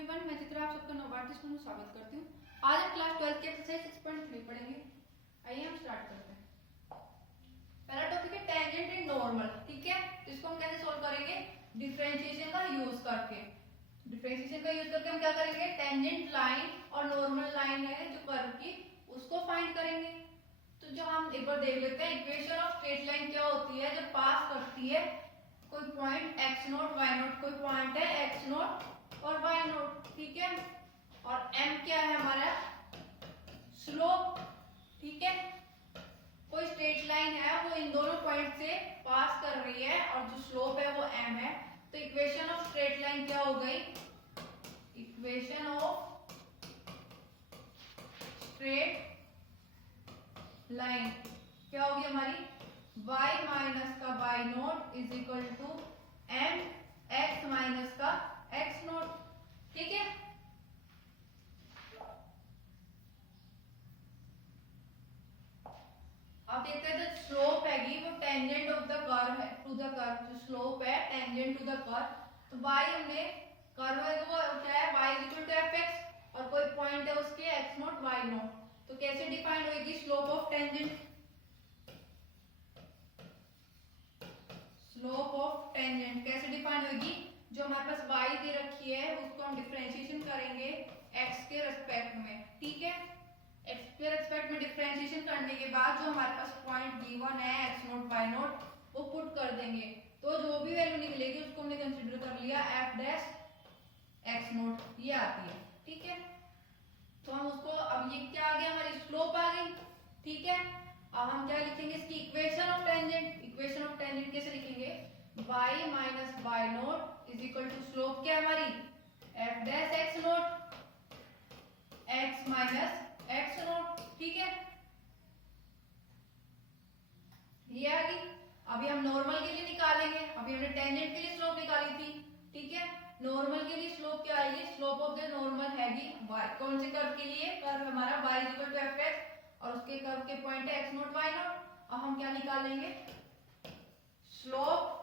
Everyone, मैं चित्रा आप सबका नवभारती स्कूल में स्वागत करती हूँ। आज हम क्लास 12 की एक्सरसाइज 6.3 पढ़ेंगे। आइए हम स्टार्ट करते हैं। पहला टॉपिक है टेंजेंट एंड नॉर्मल। ठीक है, इसको हम कैसे सॉल्व करेंगे? डिफरेंशिएशन का यूज करके। डिफरेंशिएशन का यूज करके हम क्या करेंगे? टेंजेंट लाइन और नॉर्मल लाइन है जो कर्व की, उसको फाइंड करेंगे। तो जो हम एक बार देख लेते हैं, इक्वेशन ऑफ स्ट्रेट लाइन क्या होती है जब पास करती है कोई पॉइंट x0 y0। कोई पॉइंट है x0 और y0, ठीक है। और m क्या है हमारा? स्लोप, ठीक है। कोई स्ट्रेट लाइन है वो इन दोनों पॉइंट से पास कर रही है और जो स्लोप है वो m है। तो इक्वेशन ऑफ स्ट्रेट लाइन क्या हो गई? इक्वेशन ऑफ स्ट्रेट लाइन क्या होगी हमारी? y माइनस का y0 is equal to m x minus का x0, ठीक है। अब देखते हैं जो स्लोप हैगी वो टेंजेंट ऑफ द कर्व है टू द कर्व। जो स्लोप है टेंजेंट टू द कर्व, तो y हमने कर्व है तो वो क्या है? y is equal to fx और कोई पॉइंट है उसके x0 y0। तो कैसे डिफाइंड होगी slope of tangent? Slope of tangent कैसे डिफाइंड होगी? जो हमारे पास y दे रखी है उसको हम डिफरेंशिएशन करेंगे x के रिस्पेक्ट में, ठीक है। x के रिस्पेक्ट में डिफरेंशिएशन करने के बाद जो हमारे पास पॉइंट गिवन है x0 y0 वो पुट कर देंगे। तो जो भी वैल्यू निकलेगी उसको हमने कंसीडर कर लिया f डैश x0, ये आती है, ठीक है। तो हम उसको, अब ये क्या आ गया? हमारी स्लोप आ गई, ठीक है। अब हम क्या लिखेंगे इसकी? Equation of tangent. Equation of tangent कैसे लिखेंगे? y minus y0 is equal to slope क्या है हमारी? f dash x0 x minus x0, ठीक है। ये आ गई। अभी हम नॉर्मल के लिए निकालेंगे। अभी हमने टेंजेंट के लिए स्लोप निकाली थी, ठीक है। नॉर्मल के लिए स्लोप क्या आएगी? स्लोप ऑफ द नॉर्मल हैगी y। कौन से कर्व के लिए? कर्व हमारा y is equal to fx और उसके कर्व के पॉइंट है x0 y0। अब हम क्या निकालेंगे? Slope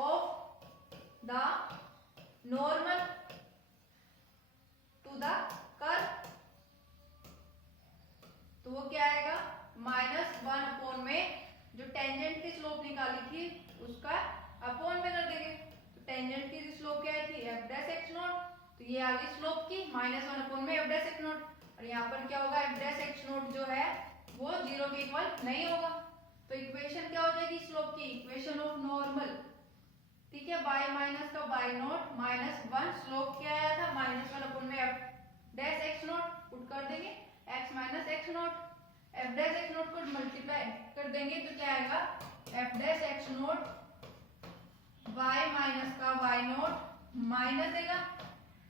of the normal to the curve, तो वो क्या आएगा? -1 अपॉन में जो टेंजेंट की स्लोप निकाली थी उसका अपॉन में कर देंगे। तो टेंजेंट की स्लोप क्या आई थी? f डैश x0, तो ये आ गई स्लोप की -1 अपॉन में f डैश x0। और यहाँ पर क्या होगा? f डैश x0 जो है वो 0 के इक्वल नहीं होगा। तो इक्वेशन क्या हो जाएगी स्लोप की? इक्वेशन ऑफ नॉर्मल, ठीक है। y माइनस का y0 -1, स्लोप क्या आया था? -1 अपॉन में f डैश x0 पुट कर देंगे x minus x0। f dash x0 को मल्टीप्लाई कर देंगे तो क्या आएगा? f dash x0 y minus का y0 माइनस देगा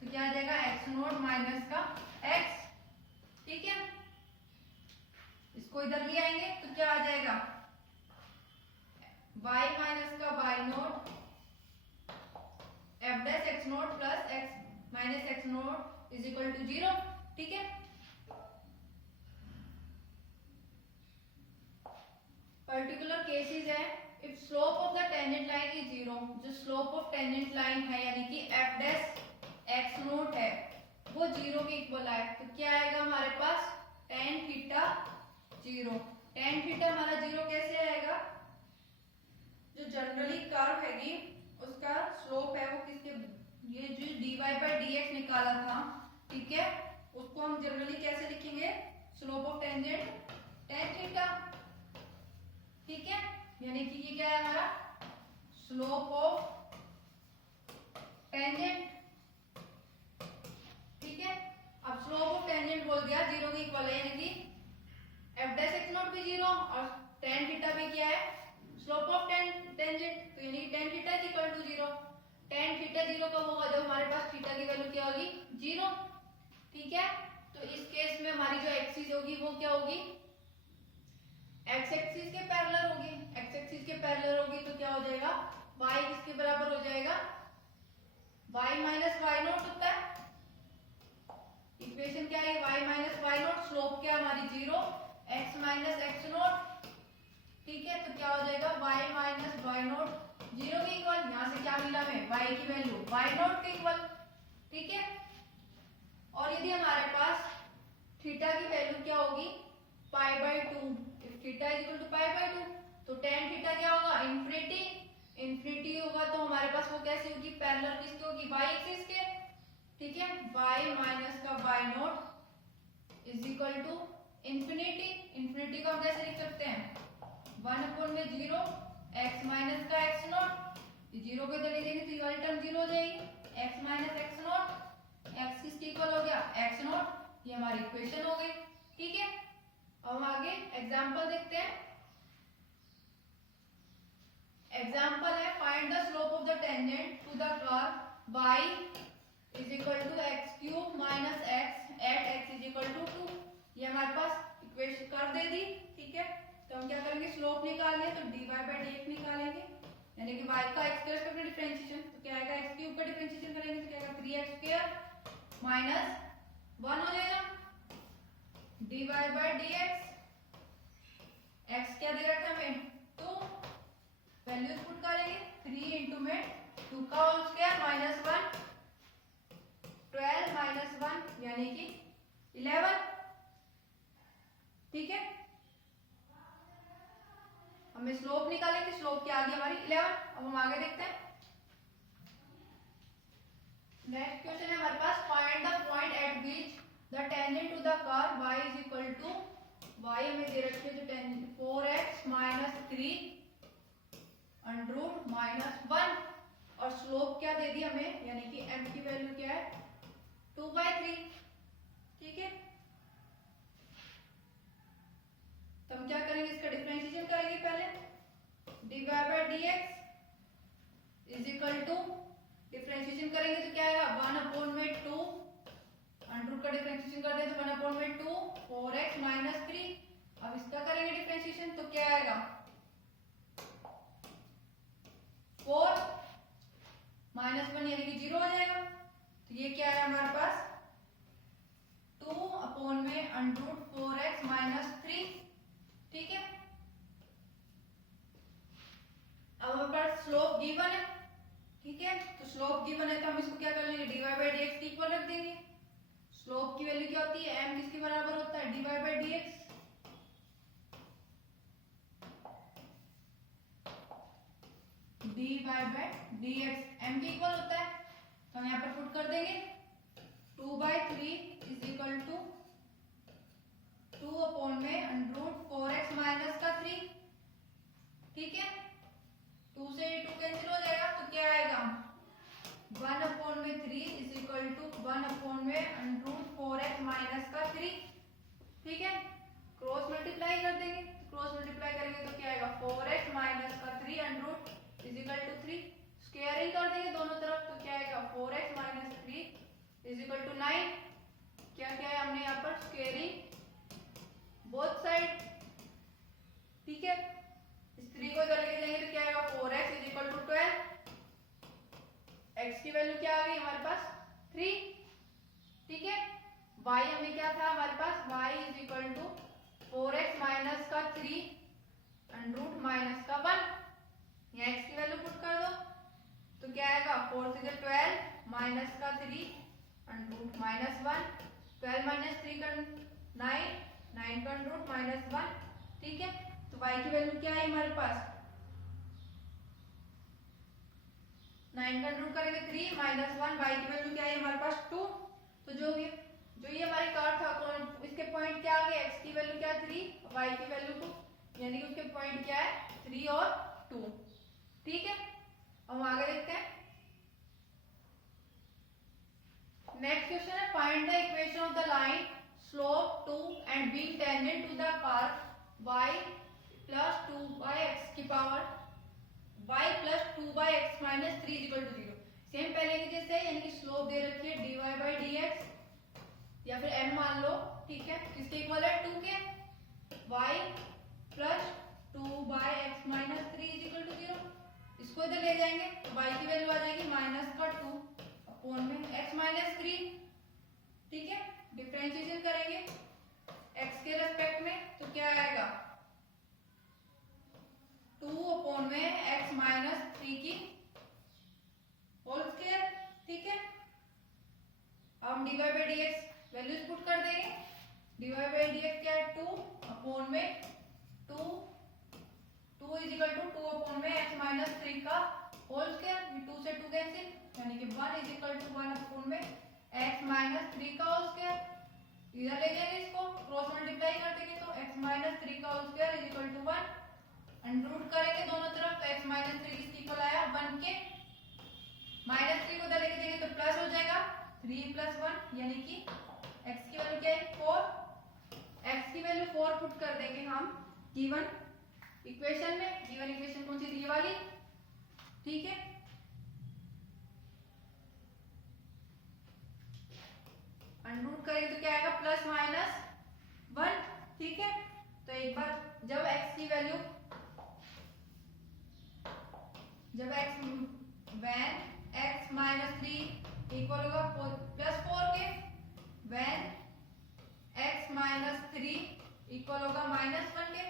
तो क्या आ जाएगा? x0 माइनस का x, ठीक है। इसको इधर ले आएंगे तो क्या आ जाएगा? y माइनस का y0 f dash x0 plus x minus x0 is equal to 0, ठीक है। पर्टिकुलर केसेस है if slope of the tangent line is 0। जो स्लोप ऑफ टेंजेंट लाइन है यानी कि f डैश x0 है वो 0 के इक्वल आए तो क्या आएगा हमारे पास? tan theta 0। tan थीटा हमारा 0 कैसे आएगा? जो जनरली कर्व हैगी उसका स्लोप है वो किसके, ये जो dy बाय dx निकाला था, ठीक है, उसको हम जनरली कैसे लिखेंगे? Slope of tangent tan theta, ठीक है। यानी कि ये क्या है हमारा? स्लोप ऑफ टेंजेंट, ठीक है। अब स्लोप ऑफ टेंजेंट बोल दिया 0 के इक्वल है यानी कि f डैश x0 भी 0 और tan थीटा भी क्या है? स्लोप ऑफ टेंजेंट, तो यानी tan theta is equal to 0। tan theta 0 कब होगा? जब हमारे पास थीटा की वैल्यू क्या होगी? 0, ठीक है। तो इस केस में हमारी जो एक्सिस होगी वो क्या होगी? x एक्सिस के पैरेलल होगी। x एक्सिस के पैरेलल होगी तो क्या हो जाएगा? y किसके बराबर हो जाएगा? y माइनस y0 होता है। इक्वेशन क्या है? y माइनस y0, स्लोप क्या हमारी 0, x माइनस x0, ठीक है। तो क्या हो जाएगा? y माइनस y0 0 के इक्वल। यहाँ से क्या मिला हमें? y की वैल्यू y0 के इक्वल, ठीक है। थीटा की वैल्यू क्या होगी, pi by 2। If theta is equal to pi by 2 तो टेन थीटा क्या होगा, इन्फिनिटी। इन्फिनिटी होगा तो हमारे पास वो कैसी होगी, पैरेलल किसकी होगी, बाई एक्सिस के। ठीक है, बाई माइनस का y nought is equal to infinity. Infinity को हम कैसे लिख सकते हैं, 1/0 एक्स माइनस का एक्स नोट, जीरो को इधर ले जाएंगे तो ये वाली टर्म जीरो हो जाएगी, x minus x note, x किसके इक्वल हो गया, एक्स नोट। ये हमारी इक्वेशन हो गई। ठीक है, अब हम आगे एग्जांपल देखते हैं। एग्जांपल है, find the slope of the tangent to the curve y is equal to x cube minus x at x is equal to 2। ये हमारे पास इक्वेशन कर दे दी। ठीक है, तो हम क्या करेंगे, स्लोप निकालने तो dy बाई dx निकालेंगे, यानी कि y का x स्क्वायर का डिफरेंशिएशन तो क्या आएगा, x क्यूब का डिफरेंशिएशन करेंगे तो क्या आएगा 3x स्क्वायर माइनस 1 हो जाएगा dy बाई dx। x क्या दे रखा है हमें 2, वैल्यूज पुट करेंगे 3 इंटू में 2 का होल स्क्वायर माइनस 1, 12 माइनस 1 यानी कि 11। ठीक है, हमें स्लोप निकालेंगे, स्लोप क्या आ गई हमारी 11। अब हम आगे देखते हैं। नेक्स्ट क्वेश्चन है हमारे पास, find the point at which the tangent to the curve y is equal to, y हमें दे रखी है जो tangent 4x minus 3 under root minus 1 और स्लोप क्या दे दी हमें, यानी कि m की वैल्यू क्या है 2/3। ठीक है, तो हम क्या करेंगे, इसका डिफरेंशिएशन करेंगे पहले, dy by dx is equal to, differentiation करेंगे तो क्या आएगा 1/2 अंडर रूट का डिफरेंशिएशन कर दे तो 1/2 4x माइनस 3। अब इसका करेंगे डिफरेंशिएशन तो क्या आएगा 4 माइनस 1 यानी कि 0 हो जाएगा। तो ये क्या है हमारे पास 2/4x माइनस 3। ठीक है, अब हमारे पास स्लोप गिवन है। ठीक है, तो स्लोप गिवन है तो हम इसको क्या कर लेंगे, dy बाई dx के इक्वल रख देंगे। स्लोप की वैल्यू क्या होती है, m किसके बराबर होता है dy by dx। dy by dx m के इक्वल होता है तो हम यहाँ पर पुट कर देंगे 2/3 is equal to 2/4x minus का 3। ठीक है, 2 से 2 कैंसिल हो जाएगा तो क्या आएगा 1/3 is equal to 1/4x minus का 3। ठीक है, क्रॉस मल्टीप्लाई कर देंगे, क्रॉस मल्टीप्लाई करेंगे तो क्या आएगा 4x माइनस का 3 under root is equal to 3। Squaring कर देंगे दोनों तरफ तो क्या आएगा 4x minus 3 is equal to 9। क्या क्या है हमने यहाँ पर स्क्वायरिंग बोथ साइड। ठीक है, इस 3 को इधर लेके जाएंगे तो क्या आएगा 4x is equal to 12। x की वैल्यू क्या आ गई हमारे पास 3। ठीक है, y हमें क्या था हमारे पास y is equal to 4x minus का 3 अंडर रूट माइनस का 1। यहाँ x की वैल्यू पुट कर दो तो क्या आएगा 4 से 12 माइनस का 3 अंडर रूट माइनस 1, 12 माइनस 3 का 9, 9 का अंडर रूट माइनस 1। ठीक है, तो y की वैल्यू क्या है हमारे पास 9 का अंडर रूट करेंगे 3 माइनस 1, y की वैल्यू क्या है हमारे पास 2। तो जो ये हमारे कर्व था कौन, इसके पॉइंट क्या आ गए, x की वैल्यू क्या 3 y की वैल्यू 2, यानी कि उसके पॉइंट क्या है 3 और 2। ठीक है, अब हम आगे देखते हैं। नेक्स्ट क्वेश्चन है, find the equation of the line slope 2 and being tangent to the curve y plus 2/x की power y plus 2/x minus 3 equal to 0। Same पहले की जैसे, यानी कि स्लोप दे रखी है dy बाई dx या फिर m मान लो। ठीक है, किसके इक्वल है 2 के, y plus 2/x minus 3 equal to 0। इसको इधर ले जाएंगे तो y की वैल्यू आ जाएगी माइनस का 2 अपॉन में x माइनस 3। ठीक है, डिफरेंशिएशन करेंगे x के रेस्पेक्ट में तो क्या आएगा 2 अपॉन में x माइनस 3 की होल स्क्वायर। ठीक है, अब हम dy by dx values put कर देंगे, dy बाई dx क्या है 2 अपॉन में 2 इज इक्वल टू 2 अपॉन में x माइनस 3 का होल स्क्वायर, 2 से 2 कैंसिल, यानी कि 1 इज इक्वल टू 1 अपॉन में x माइनस 3 का होल स्क्वायर। इधर ले जाएंगे इसको क्रॉस मल्टीप्लाई कर देंगे तो x माइनस 3 का whole square is equal to 1, under root करेंगे दोनों तरफ तो x माइनस 3 किसके इक्वल आया 1 के, माइनस 3 को उधर लेके जाएंगे तो प्लस हो जाएगा 3 प्लस 1 यानी कि x की वैल्यू क्या है 4, x की वैल्यू 4 पुट कर देंगे हम गिवन इक्वेशन में। गिवन इक्वेशन कौन सी थी ये वाली, ठीक है। अंडर करेंगे तो क्या आएगा प्लस माइनस 1, ठीक है। तो एक बार जब x की value when x minus 3 equal होगा प्लस 4 के, व्हेन x माइनस 3 इक्वल होगा माइनस 1 के,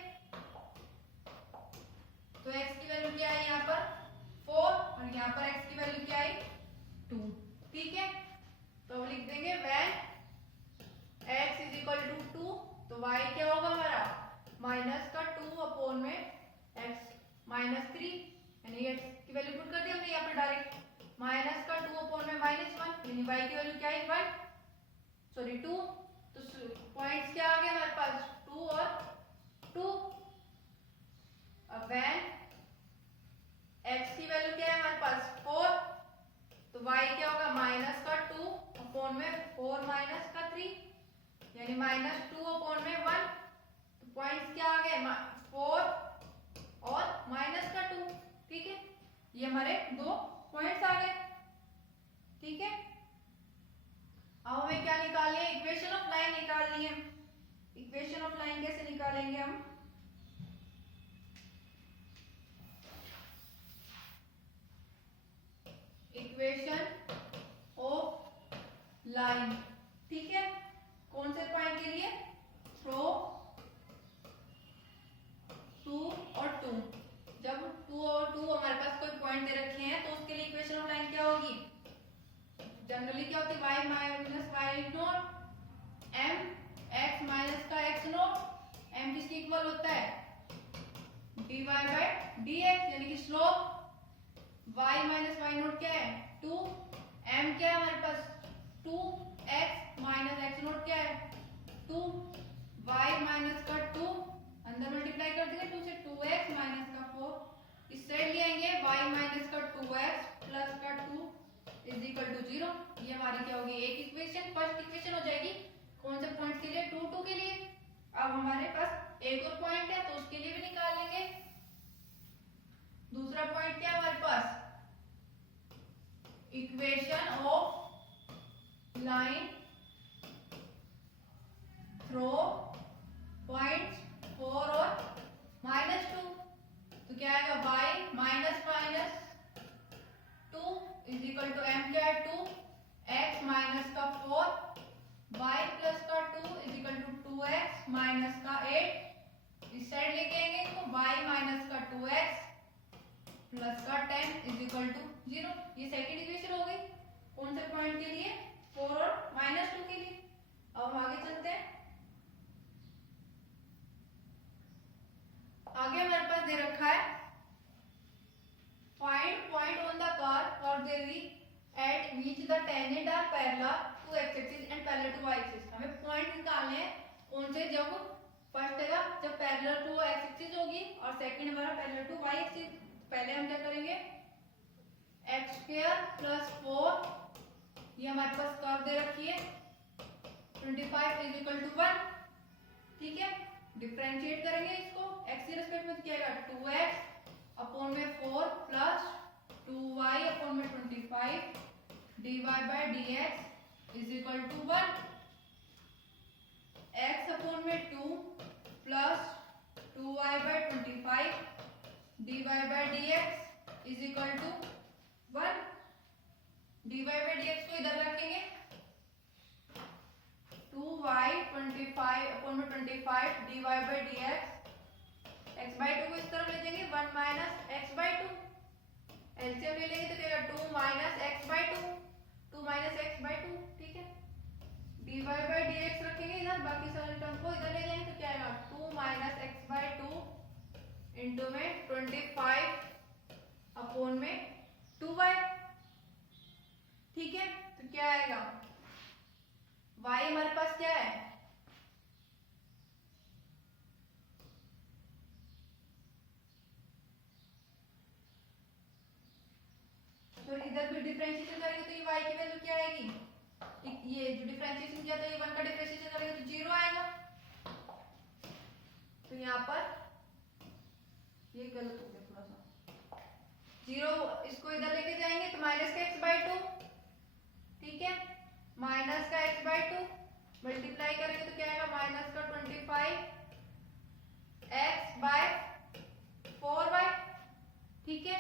तो x की वैल्यू क्या है यहाँ पर 4 और यहाँ पर x की वैल्यू क्या है 2, ठीक है। तो लिख देंगे when x is equal to 2 तो y क्या होगा हमारा माइनस का 2 अपॉन में x माइनस 3, यानी x की वैल्यू पुट कर दी हमने यहाँ पर डायरेक्ट, माइनस का 2 अपॉन में माइनस 1 यानी y की वैल्यू क्या है 2, तो पॉइंट्स क्या आ गए हमारे पास 2 और 2। अब व्हेन x की वैल्यू क्या है हमारे पास 4 तो y क्या होगा माइनस का 2 अपॉन में 4 माइनस का 3 यानी माइनस 2 अपॉन में 1, तो पॉइंट्स क्या आ गए 4 और माइनस का 2, ठीक है। ये हमारे दो पॉइंट्स आ गए, ठीक है। अब हमें क्या निकालनी है इक्वेशन ऑफ लाइन निकालनी है। इक्वेशन ऑफ लाइन कैसे निकालेंगे हम, इक्वेशन ऑफ लाइन, ठीक है। कौन से पॉइंट के लिए थ्रो 2 और 2, जब 2 और 2 हमारे पास कोई पॉइंट दे रखे हैं तो उसके लिए इक्वेशन ऑफ लाइन क्या होगी, जनरली क्या होती है y minus y not m x minus का x नॉट, m किसके इक्वल होता है dy बाय dx, यानी कि slope y minus y naught क्या है 2, m क्या है हमारे पास 2x माइनस x नॉट क्या है 2, y माइनस का 2 अंदर मल्टीप्लाई कर देंगे 2 से 2x माइनस का 4, इस साइड ले आएंगे y माइनस का 2x प्लस का 2 इज इक्वल टू 0। ये हमारी क्या होगी एक इक्वेशन, फर्स्ट इक्वेशन हो जाएगी कौन से पॉइंट के लिए 2 2 के लिए। अब हमारे पास एक और पॉइंट है तो उसके लिए भी निकाल लेंगे। दूसरा पॉइंट क्या है हमारे पास equation of line through point 4 और -2, तो क्या आएगा y minus minus 2 is equal to m क्या है 2, x माइनस का 4, y प्लस का 2 is equal to 2x minus का 8, इस साइड लेके आएंगे तो y माइनस का 2x प्लस का 10 इज इक्वल टू 0। ये सेकंड इक्वेशन हो गई कौन से पॉइंट के लिए 4 और -2 के लिए। अब हम आगे चलते हैं, आगे हमारे पास दे रखा है find point on the curve दे दी at which the tangent are parallel to x axis and parallel to y axis. हमें पॉइंट निकालने हैं कौन से, जब फर्स्ट है जब पैरेलल टू x एक्सिस होगी और सेकंड हमारा पैरेलल टू y एक्सिस। पहले हम क्या करेंगे x² प्लस 4, ये हमारे पास कर्व दे रखी है 25 इज इक्वल टू 1, ठीक है। डिफरेंशिएट करेंगे इसको x के रिस्पेक्ट में क्या आएगा 2x अपॉन में 4 प्लस 2y अपॉन में 25 dy by dx is equal to 1, x upon में 2 plus 2y by 25 dy by dx is equal to 1, dy by dx को इधर रखेंगे 2y 25 अपॉन में 25 dy by dx, x by 2 को इस तरफ ले जाएंगे 1 माइनस x बाय 2, एलसीएम ले लेंगे तो क्या 2 minus x by 2, 2 minus x by 2, ठीक है। dy बाय dx रखेंगे इधर, बाकी सारे 25 अपॉन में 2y। ठीक है, तो क्या आएगा, y हमारे पास क्या है, तो इधर भी डिफरेंशिएशन करेंगे तो ये y की वैल्यू क्या आएगी, ये जो डिफरेंशिएशन किया था ये 1 का डिफरेंशिएशन करेंगे तो 0 आएगा। तो यहाँ पर ये गलत हो गया थोड़ा सा, 0 इसको इधर लेके जाएंगे तो माइनस का x/2, ठीक है, माइनस का x/2 मल्टीप्लाई करेंगे तो क्या आएगा, माइनस का 25x/4y। ठीक है,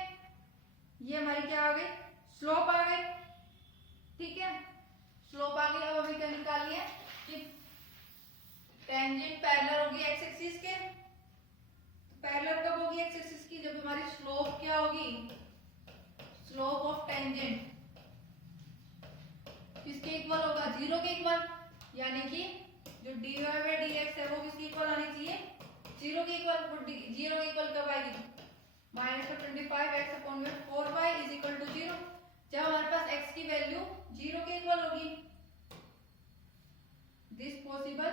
ये हमारी क्या आ गई, स्लोप आ गई। ठीक है, स्लोप आ गई। अब हमें क्या निकालनी है कि टेंजेंट पैरेलल होगी एक्स एक्सिस के। पैरेलल कब होगी एक्स एक्सिस की, जब हमारी स्लोप क्या होगी, स्लोप ऑफ टेंजेंट किसके इक्वल होगा, 0 के इक्वल, यानी कि जो dy/dx है वो किसके इक्वल आनी चाहिए, 0 के इक्वल। 0 के इक्वल कब आएगी, माइनस का 25x/4y इज इक्वल टू 0, जब हमारे पास x की वैल्यू 0 के इक्वल होगी। This is possible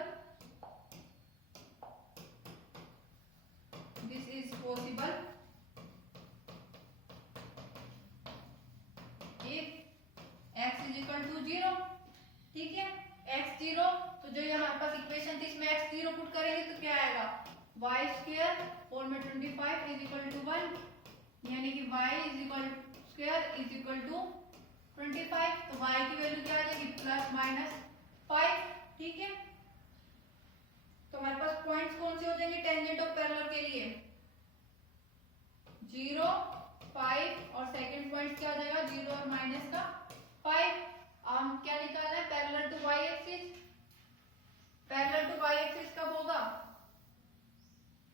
if x is equal to 0। ठीक है, x 0, तो जो ये हमारे पास इक्वेशन थी इसमें x 0 पुट करेंगे तो क्या आएगा, y स्क्वायर और में 25 इज इक्वल टू 1, यानी कि y is equal square is equal to 25। तो y की वैल्यू क्या आ जाएगी, प्लस माइनस 5। ठीक है, तो हमारे पास पॉइंट्स कौन से हो जाएंगे टेंजेंट ऑफ पैरेलल के लिए, 0, 5 और सेकंड पॉइंट क्या हो जाएगा, 0 और माइनस का 5। हम क्या निकालना है, parallel to y axis. Parallel to y axis कब होगा,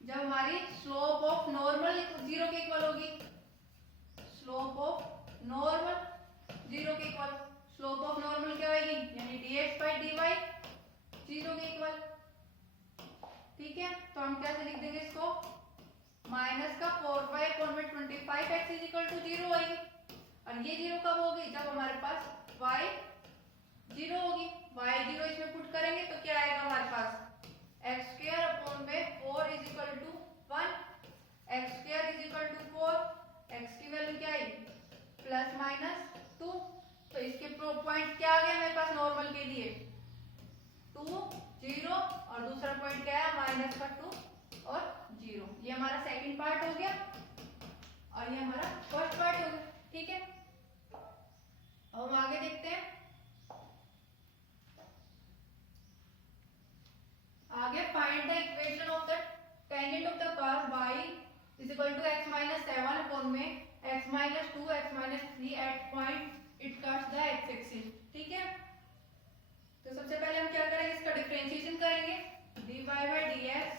जब हमारी स्लोप ऑफ नॉर्मल 0 के इक्वल होगी। स्लोप ऑफ नॉर्मल 0 के इक्वल, स्लोप ऑफ नॉर्मल क्या होगी, यानी dx/dy 0 के इक्वल। ठीक है, तो हम कैसे लिख देंगे इसको, माइनस का 4y अपॉन में 25x इज इक्वल टू 0 होगी। और ये 0 कब होगी, जब हमारे पास y 0 होगी। y 0 इसमें पुट करेंगे तो क्या आएगा हमारे पास, x स्क्वायर अपॉन में 4 is equal to 1, x square is equal to 4, x की वैल्यू क्या आई, प्लस माइनस 2। तो इसके पॉइंट क्या आ गए हमारे पास नॉर्मल के लिए, 2, 0 और दूसरा पॉइंट क्या है, माइनस का 2 और 0। ये हमारा सेकंड पार्ट हो गया और ये हमारा फर्स्ट पार्ट हो गया। ठीक है, अब हम आगे देखते हैं। आगे find the equation of the tangent of the curve y is equal to x minus 7 upon में x minus 2 x minus 3 at point it cuts the x axis. ठीक है, तो सबसे पहले हम क्या करेंगे, इसका डिफरेंशिएशन करेंगे, dy/dx।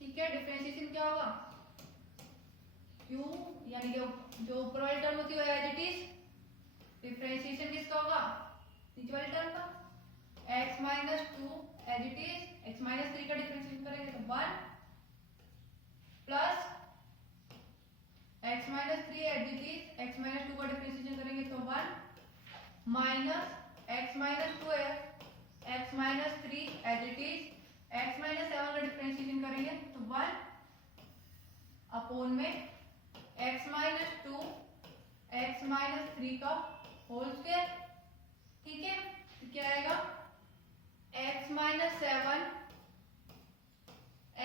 ठीक है, डिफरेंशिएशन क्या होगा, q यानी कि जो ऊपर वाली टर्म होती है वो एज इट इज, डिफरेंशिएशन किसका होगा, नीचे वाली टर्म का, x minus 2 as it is, x minus 3 का डिफरेंशिएशन करेंगे तो 1 plus x minus 3 as it is, x minus 2 का डिफरेंशिएशन करेंगे तो 1 माइनस x माइनस 2 है, x minus 3 as it is, x minus 7 का डिफरेंशिएशन करेंगे तो 1 अपॉन में x माइनस 2 x माइनस 3 का होल स्क्वायर। ठीक है, तो क्या आएगा, x minus 7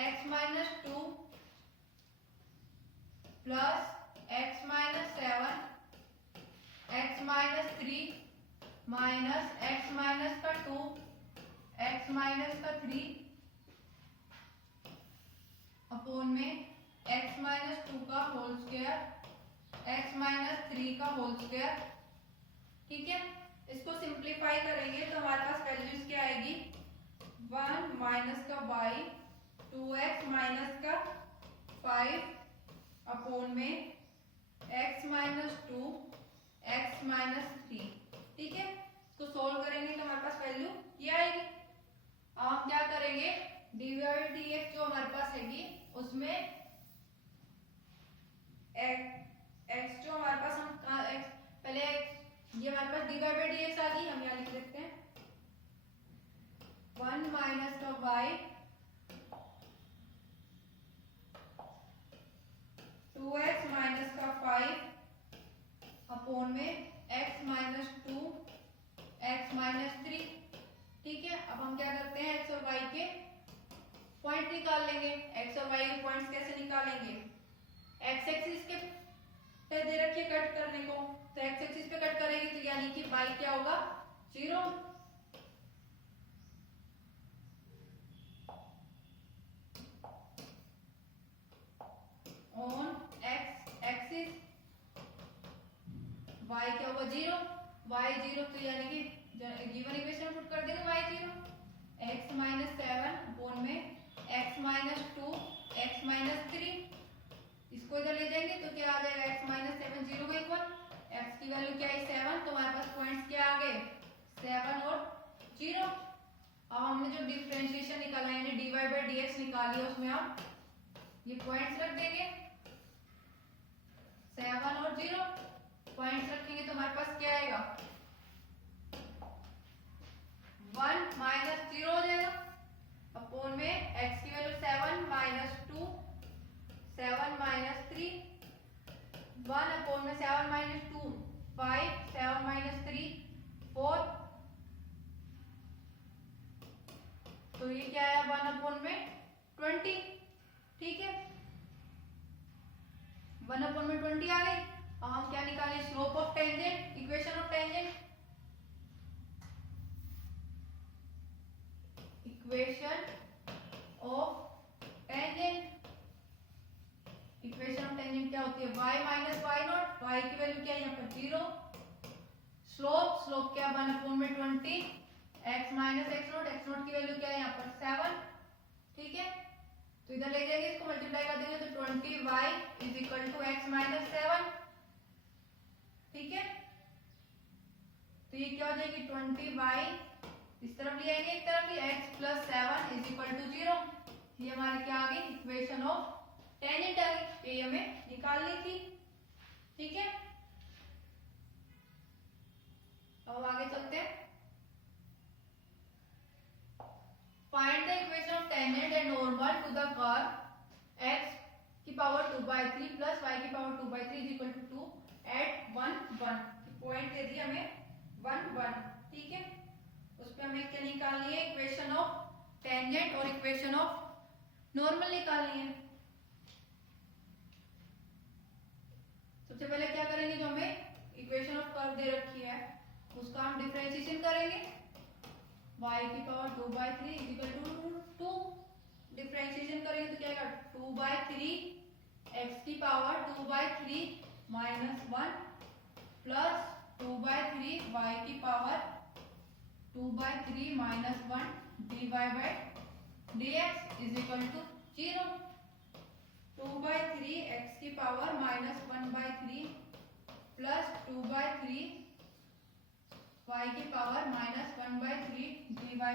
x minus 2 plus x minus 7 x minus 3 minus x minus का 2 x माइनस का 3 अपॉन में x माइनस 2 का होल स्क्वायर x माइनस 3 का होल स्क्वायर। ठीक है, इसको सिंप्लीफाई करेंगे तो हमारे पास वैल्यूज क्या आएगी, 1 माइनस का y 2x माइनस का 5 अपॉन में x माइनस 2 x माइनस 3। ठीक है, इसको सोल्व करेंगे तो हमारे पास वैल्यू ये आएगी। अब हम क्या करेंगे, dy/dx जो हमारे पास हैगी उसमें माइनस 3। ठीक है, अब हम क्या करते हैं, एक्स और वाई के पॉइंट निकाल लेंगे। एक्स और वाई के पॉइंट्स कैसे निकालेंगे, एक्स एक्सिस के पे दे रखिए कट करने को, तो एक्स एक्सिस पे कट करेंगे तो यानी कि वाई क्या होगा 0, ऑन एक्स एक्सिस वाई क्या होगा 0, वाई 0, तो यानी कि गिवन इक्वेशन पुट कर देंगे वाई 0, एक्स माइनस 7 अपॉन में एक्स माइनस 2 एक्स माइनस 3, इसको इधर ले जाएंगे तो क्या आ जाएगा, एक्स माइनस 7 0 का इक्वल, एक्स की वैल्यू क्या है 7, तो हमारे पास पॉइंट्स क्या आ गए 7 और 0। अब हमने जो डिफरेंशिएशन निकाला यानी dy बाई dx निकाली है उसमें हम ये पॉइंट्स रख देंगे 7 और 0, पॉइंट्स रखेंगे तो हमारे पास क्या आएगा 1 माइनस 0 हो जाएगा, अपॉन में x की वैल्यू 7 माइनस 2 7 माइनस 3, 1 अपॉन में 7 माइनस 2 5 7 माइनस 3 4, तो ये क्या है 1 अपॉन में 20। ठीक है, 1 अपॉन में 20 आ गई। अब हम क्या निकालें, slope of tangent, equation of tangent, equation of tangent, equation of tangent क्या होती है y minus y naught, y की वैल्यू क्या है यहाँ पर 0, स्लोप, स्लोप क्या 1 अपॉन में 20 x minus x not, x not की वैल्यू क्या है यहाँ पर 7। ठीक है, तो इधर ले जाएंगे, इसको मल्टीप्लाई कर देंगे तो 20y is equal to x minus 7। ठीक है, तो ये क्या हो जाएगी 20y, इस तरफ ले आएंगे एक तरफ ही x plus 7 is equal to 0, ये हमारे क्या आ गई इक्वेशन ऑफ टेंजेंट आ गई, ये हमें निकालनी थी। ठीक है, अब आगे चलते हैं, find the equation of tangent and normal to the curve x की पावर 2/3 प्लस y की power 2/3 is equal to 2 at 1 1, point दे दिया हमें 1 1। ठीक है, उस पे हमें क्या निकालनी है, इक्वेशन ऑफ टेंजेंट और इक्वेशन ऑफ नॉर्मल निकालनी है। सबसे पहले क्या करेंगे, जो हमें इक्वेशन ऑफ कर्व दे रखी है उसका हम डिफरेंशिएशन करेंगे, y की power 2/3 is equal to 2, differentiation करेंगे तो क्या आएगा 2/3 x की पावर 2/3 माइनस 1 प्लस 2/3 y की power 2/3 minus 1 dy by dx is equal to 0, 2/3 x की पावर माइनस 1/3 प्लस 2/3 y की power minus 1/3 dy by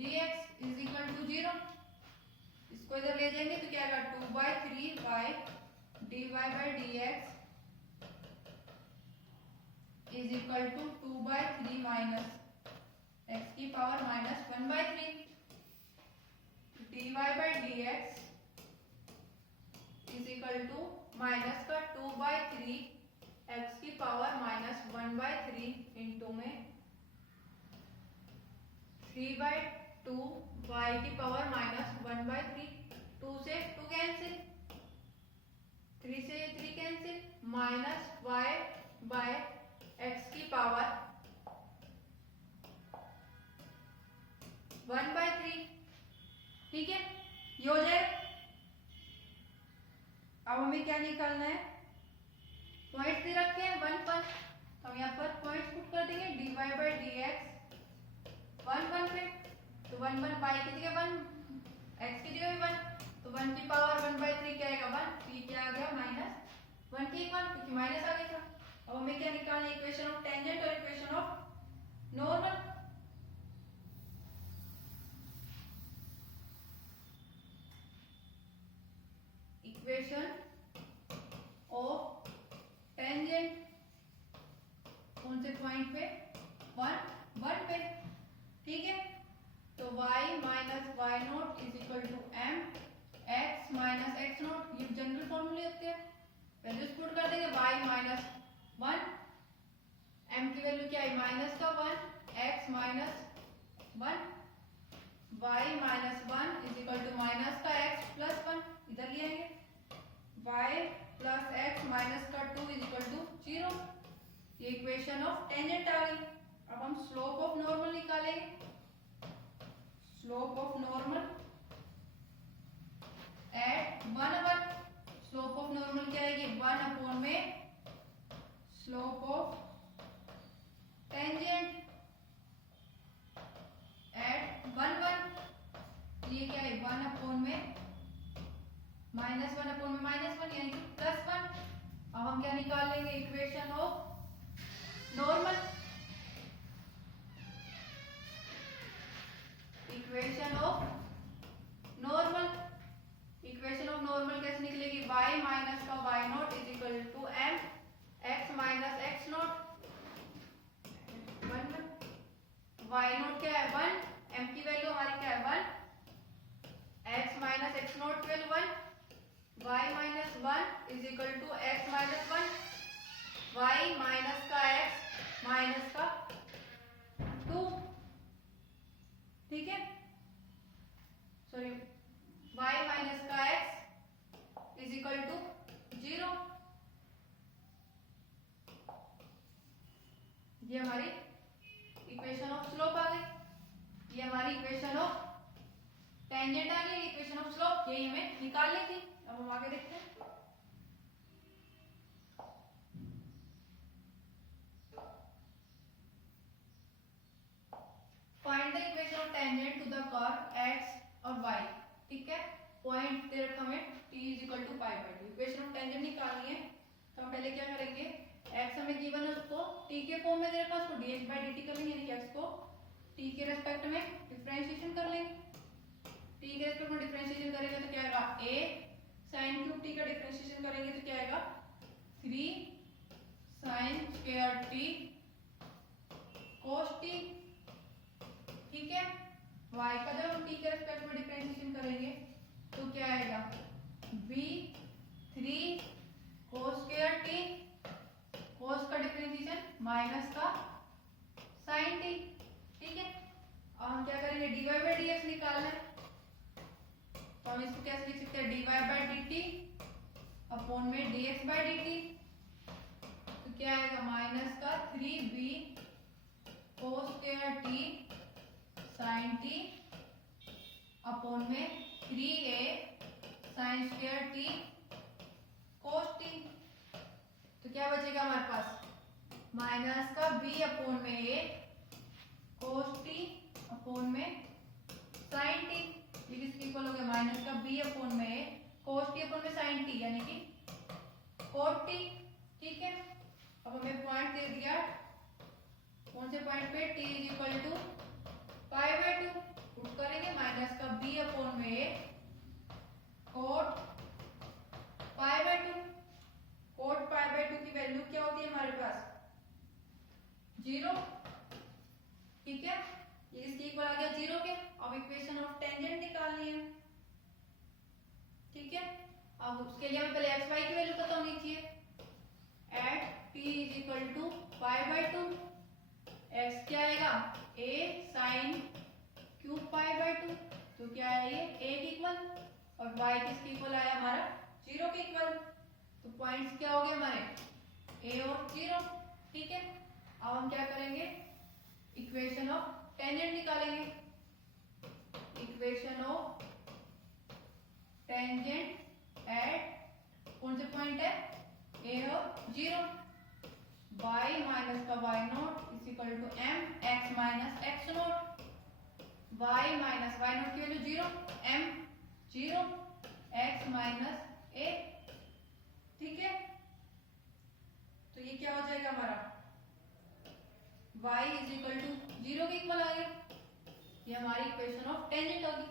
dx is equal to 0, इसको इधर ले जाएंगे तो क्या आएगा 2/3 y dy by dx is equal to 2/3 minus x की power minus 1/3 dy by dx is equal to minus का 2/3 x की पावर माइनस 1/3 इंटू में 3/2 y की पावर माइनस 1/3, 2 से 2 कैंसिल, 3 से 3 cancel, minus y by x की power 1/3। ठीक है, ये हो जाए। अब हमें क्या निकालना है, पॉइंट्स दे रखे हैं 1 1, तो हम यहाँ पर पॉइंट्स पुट कर देंगे dy बाई dx 1 1 पे, तो 1 1 y की जगह 1 x की जगह 1, तो 1 की पावर 1/3 क्या आएगा 1, तो ये क्या आ गया माइनस 1 की 1 क्योंकि माइनस आ गया था। अब हमें क्या निकालना है, इक्वेशन ऑफ टेंजेंट और equation of normal. Equation of tangent कौन से पॉइंट पे 1 1 पे। ठीक है, तो y minus y naught is equal to m x minus x naught, ये जनरल फॉर्मूले होते हैं, वैल्यूज पुट कर देंगे y माइनस 1, m की वैल्यू क्या है माइनस का 1, -1, y -1 is equal to minus का x प्लस 1, इधर ले आएंगे, y प्लस x माइनस का 2 इज इक्वल टू 0। ये इक्वेशन ऑफ टेंजेंट आ गई। अब हम स्लोप ऑफ नॉर्मल निकालेंगे। Slope of normal at 1/1। Slope of normal क्या आएगी? 1 में स्लोप ऑफ टेंजेंट एट 1/1। ये क्या है? 1 में -1 में -1 यानी कि +1। अब हम क्या निकाल लेंगे? Equation of normal. Equation of normal. Equation of normal कैसे निकलेगी? y माइनस का y naught is equal to m x minus x naught 1। y naught क्या है? 1, m की वैल्यू हमारी क्या है? 1, x minus x naught value 1, y minus 1 is equal to x minus 1, y minus का x माइनस का 2। ठीक है, सॉरी, y माइनस का x इज इक्वल टू 0। ये हमारी इक्वेशन ऑफ स्लोप आ गई। ये हमारी इक्वेशन ऑफ टेंजेंट आ गई। इक्वेशन ऑफ स्लोप यही हमें निकालनी थी। अब हम आगे देखते हैं। Find the equation of tangent to the curve x और y। ठीक है, पॉइंट दे रखा है t is equal to π/2। Equation of tangent निकालनी है तो हम पहले क्या करेंगे? x हमें गिवन है, उसको t के फॉर्म में दे रखा है, उसको dx/dt कर लेंगे, यानी कि x को t के रिस्पेक्ट में डिफरेंशिएशन कर लेंगे। t के रिस्पेक्ट में डिफरेंशिएशन करेंगे तो क्या आएगा? a sin क्यूब t का डिफरेंशिएशन करेंगे तो क्या आएगा? 3 sin square t cos t। ठीक है, y का जब हम t के रिस्पेक्ट में डिफरेंशिएशन करेंगे तो क्या आएगा? b 3 cos square t, cos का डिफरेंशिएशन माइनस का sin t। ठीक है, और हम क्या करेंगे? dy/dx निकालना है तो हम इसको कैसे लिख सकते हैं? dy/dt अपॉन में dx/dt। तो क्या आएगा? माइनस का 3b cos square t sin t upon में 3a sin square t cos t। तो क्या बचेगा हमारे पास? माइनस का b अपॉन में a cos t अपॉन में sin t। ये किसके इक्वल हो गया? माइनस का b अपॉन में a cos t अपॉन में sin t यानी कि cot t। ठीक है, अब हमें पॉइंट दे दिया, कौन से पॉइंट पे? t is equal to π/2। Put करेंगे माइनस का b अपॉन में a cot π/2। cot π/2 की वैल्यू क्या होती है हमारे पास? 0। ठीक है, ये इसके इक्वल आ गया 0 के। अब इक्वेशन ऑफ टेंजेंट निकालनी है। ठीक है, अब उसके लिए हमें पहले x y की वैल्यू पता होनी चाहिए। At t is equal to π/2, x क्या आएगा? a sin cube π/2। तो क्या है? ये a के इक्वल, और y किसके इक्वल आया हमारा? 0 के इक्वल। तो पॉइंट्स क्या हो गए हमारे? a और 0। ठीक है, अब हम क्या करेंगे? इक्वेशन ऑफ टेंजेंट निकालेंगे। इक्वेशन ऑफ टेंजेंट एट कौन से पॉइंट है? a और 0। y माइनस का y naught is equal to m x minus x naught. y minus y naught की value 0, m 0, x minus a। ठीक है, तो ये क्या हो जाएगा हमारा? y इज इक्वल टू 0 के इक्वल आ गया। ये हमारी इक्वेशन ऑफ टेंजेंट होगी।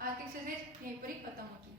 आज की एक्सरसाइज यहीं पर ही खत्म होती है।